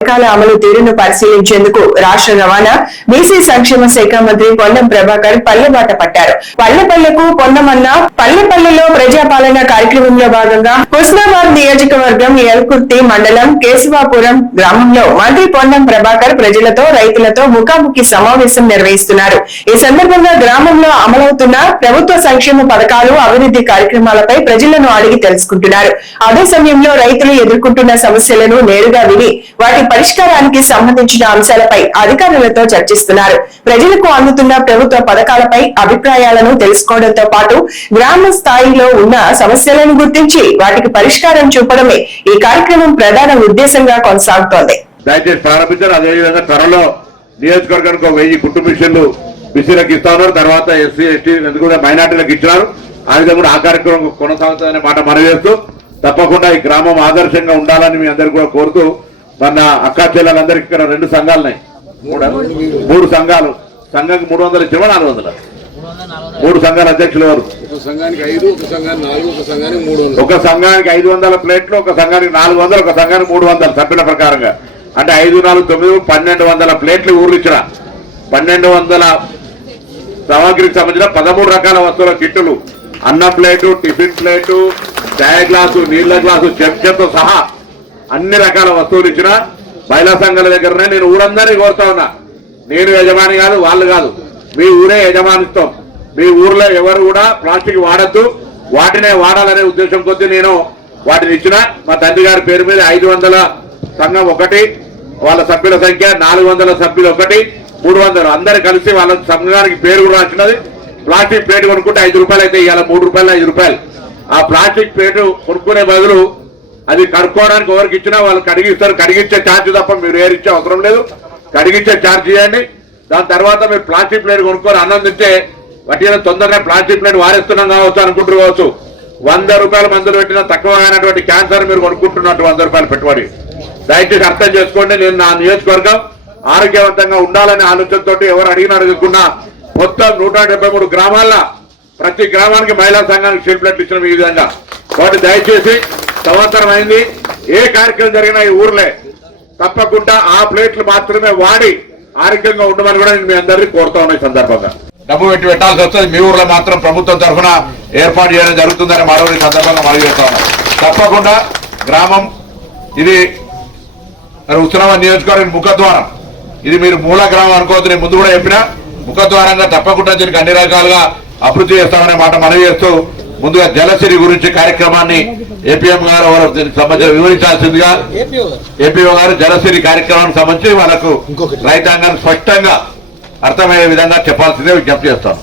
పథకాల అమలు తీరును పరిశీలించేందుకు రాష్ట్ర రవాణా బీసీ సంక్షేమ శాఖ మంత్రి పొన్నం ప్రభాకర్ పల్లెబాట పట్టారు. పల్లెపల్లెకు పొన్నమన్న పల్లెపల్లెలో ప్రజాపాలన కార్యక్రమంలో భాగంగా హుస్నాబాద్ నియోజకవర్గం ఎల్కుర్తి మండలం కేశవాపురం గ్రామంలో మంత్రి పొన్నం ప్రభాకర్ ప్రజలతో రైతులతో ముఖాముఖి సమావేశం నిర్వహిస్తున్నారు. ఈ సందర్భంగా గ్రామంలో అమలవుతున్న ప్రభుత్వ సంక్షేమ పథకాలు అభివృద్ధి కార్యక్రమాలపై ప్రజలను అడిగి తెలుసుకుంటున్నారు. అదే సమయంలో రైతులు ఎదుర్కొంటున్న సమస్యలను నేరుగా విని వాటి పరిష్కారానికి సంబంధించిన అంశాలపై అధికారులతో చర్చిస్తున్నారు. ప్రజలకు అందుతున్న ప్రభుత్వ పథకాలపై అభిప్రాయాలను తెలుసుకోవడంతో పాటు గ్రామ స్థాయిలో ఉన్న సమస్యలను గుర్తించి వాటికి పరిష్కారం చూపడమే ఈ కార్యక్రమం ప్రధాన ఉద్దేశంగా కొనసాగుతోంది. దయచేసి ప్రారంభించారు. అదేవిధంగా త్వరలో నియోజకవర్గానికి 1000 కుటుంబ మిషన్లు బీసీలకు ఇస్తా ఉన్నారు. తర్వాత ఎస్సీ ఎస్టీ ఎందుకంటే మైనార్టీలకు ఇచ్చినారు. ఆ విధంగా కూడా ఆ కార్యక్రమం కొనసాగుతుందనే మాట మనవేస్తూ తప్పకుండా ఈ గ్రామం ఆదర్శంగా ఉండాలని మీ అందరికీ కూడా కోరుతూ మన అక్కా చెల్లెలందరికీ ఇక్కడ 2 సంఘాలున్నాయి. 3 సంఘాలు. సంఘానికి 300 ఇచ్చినా 400. 3 సంఘాల అధ్యక్షులు ఎవరు? ఒక సంఘానికి 5, ఒక సంఘానికి 4, ఒక సంఘానికి 300. ఒక సంఘానికి 500 ప్లేట్లు, ఒక సంఘానికి 400, ఒక సంఘానికి 300 సభ్యుల ప్రకారంగా. అంటే 5, 4, 9, 1200 ప్లేట్లు ఊర్లు ఇచ్చిన 1200 సామాగ్రికి సంబంధించిన 13 రకాల వస్తువుల కిట్టులు, అన్న ప్లేటు, టిఫిన్ ప్లేటు, చాయ్ గ్లాసు, నీళ్ల గ్లాసు, చెంచాతో సహా అన్ని రకాల వస్తువులు ఇచ్చిన మహిళా సంఘాల దగ్గరనే నేను ఊరందరినీ కోరుతా ఉన్నా. నేను యజమాని కాదు, వాళ్ళు కాదు, మీ ఊరే యజమానిస్తాం. మీ ఊర్లో ఎవరు కూడా ప్లాస్టిక్ వాడద్దు, వాటినే వాడాలనే ఉద్దేశం కొద్దీ నేను వాటిని ఇచ్చిన. మా తండ్రి గారి పేరు మీద 500 సంఘం ఒకటి, వాళ్ళ సభ్యుల సంఖ్య 400 సభ్యులు ఒకటి, 300 అందరు కలిసి వాళ్ళ సంఘానికి పేరు కూడా వచ్చినది. ప్లాస్టిక్ ప్లేట్ కొనుక్కుంటే 5 రూపాయలు అయితే ఇవాళ 3 రూపాయలు 5 రూపాయలు. ఆ ప్లాస్టిక్ ప్లేట్ కొనుక్కునే బదులు అది కడుక్కోవడానికి ఎవరికి ఇచ్చినా వాళ్ళు కడిగిస్తారు. కడిగించే ఛార్జ్ తప్ప మీరు ఏరిచ్చే అవసరం లేదు. కడిగించే ఛార్జ్ చేయండి. దాని తర్వాత మీరు ప్లాస్టిక్ ప్లేట్ కొనుక్కొని అన్నం తింటే వాటిలో తొందరగా ప్లాస్టిక్ ప్లేట్ వారేస్తున్నాం కావచ్చు అనుకుంటూ కావచ్చు. 100 రూపాయల మందులు పెట్టిన తక్కువ అయినటువంటి క్యాన్సర్ మీరు కొనుక్కుంటున్నట్టు 100 రూపాయలు పెట్టుబడి. దయచేసి అర్థం చేసుకోండి. నేను నా నియోజకవర్గం ఆరోగ్యవంతంగా ఉండాలనే ఆలోచనతో ఎవరు అడగకుండా మొత్తం 173 గ్రామాల్లో ప్రతి గ్రామానికి మహిళా సంఘానికి స్టీల్ ప్లేట్లు ఇచ్చిన ఈ విధంగా. కాబట్టి దయచేసి సంవత్సరం అయింది, ఏ కార్యక్రమం జరిగినా ఈ ఊర్లే తప్పకుండా ఆ ప్లేట్లు మాత్రమే వాడి ఆరోగ్యంగా ఉండమని కూడా నేను మీ అందరినీ కోరుతా ఉన్నా. ఈ సందర్భంగా డబ్బు పెట్టి పెట్టాల్సి వస్తుంది. మీ ఊర్లో మాత్రం ప్రభుత్వం తరఫున ఏర్పాటు చేయడం జరుగుతుందని మరో ఈ సందర్భంగా మనవి చేస్తా ఉన్నాం. తప్పకుండా గ్రామం ఇది హుస్నాబాద్ నియోజకవర్గం ముఖద్వారం. ఇది మీరు మూల గ్రామం అనుకోవద్దు. నేను ముందు కూడా చెప్పినా ముఖద్వారంగా తప్పకుండా దీనికి అన్ని రకాలుగా అభివృద్ధి చేస్తామనే మాట మనవి చేస్తూ ముందుగా జలసిరి గురించి కార్యక్రమాన్ని ఏపీఎం గారు దీనికి సంబంధించి వివరించాల్సిందిగా ఏపీఓ గారు జలసిరి కార్యక్రమానికి సంబంధించి వాళ్ళకు రైతాంగాన్ని స్పష్టంగా అర్థమయ్యే విధంగా చెప్పాల్సిందే విజ్ఞప్తి చేస్తాం.